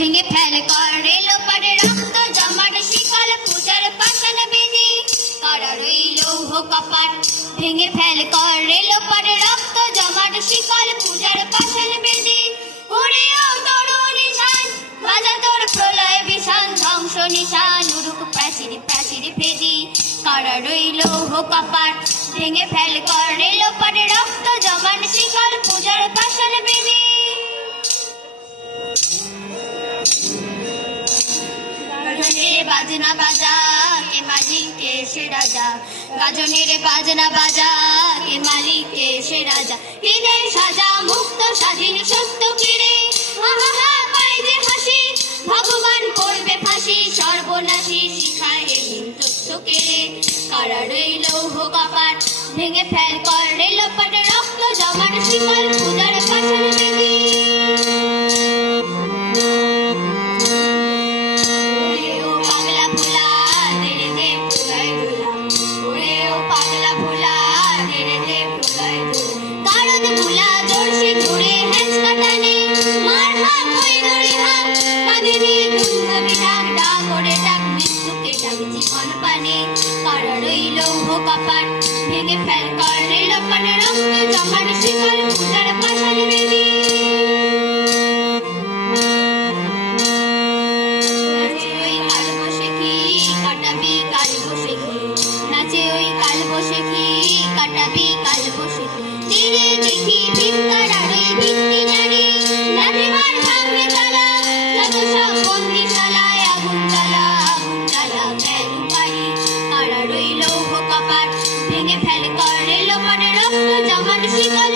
ভেঙে ফেল কর রেলোপারে রক্ত জমাট শিকল পূজার পাষাণ বেদি কারা রইল লৌহ কপাট ভেঙে ফেল কর রেলোপারে রক্ত জমাট শিকল পূজার পাষাণ বেদি উড়েও তোর নিশান বাজা তোর প্রলয় বিষাণ ধ্বংস নিশান উড়ুক প্রাচীর প্রাচীর ভেদি কারা রইল লৌহ কপাট ভেঙে ফেল কর রেলোপারে রক্ত জমাট শিকল পূজার পাষাণ বেদি বাজনা বাজা কে মালিক কে সে রাজা গাজনের বাজনা বাজা কে মালিক কে সে রাজা হৃদয় সাজা মুক্ত স্বাধীন সত্য কিরে আহা পায় যে হাসি ভগবান করবে ফাঁসি সর্বনাশী শিখায় হিন্দুত্ব কেড়ে কারা রইল লৌহ কপাট ভেঙে ফেল কর রেলোপাট রক্ত জমাট শিকল পূজার পাষাণ বেদি কারা রইল লৌহ কপাট ভেঙে ফেল কর রেলোপাট রক্ত জমাট শিকল পূজার পাষাণ বেদি ওই কাল বসেখি কাটাবি কাল বসেখি নাচে ওই কাল বসেখি কাটাবি কাল বসেখি তীরে দেখি ভিক্ষার আর ওই ভিত্তি নারী নাচিবার ভাঙবে তালা যত সব বন্দিশালায় আগুন জ্বালা গেল বাড়ি কারা রইল লৌহ কপাট ভেঙে ফেল কর রেলোপাট রক্ত জমাট শিকল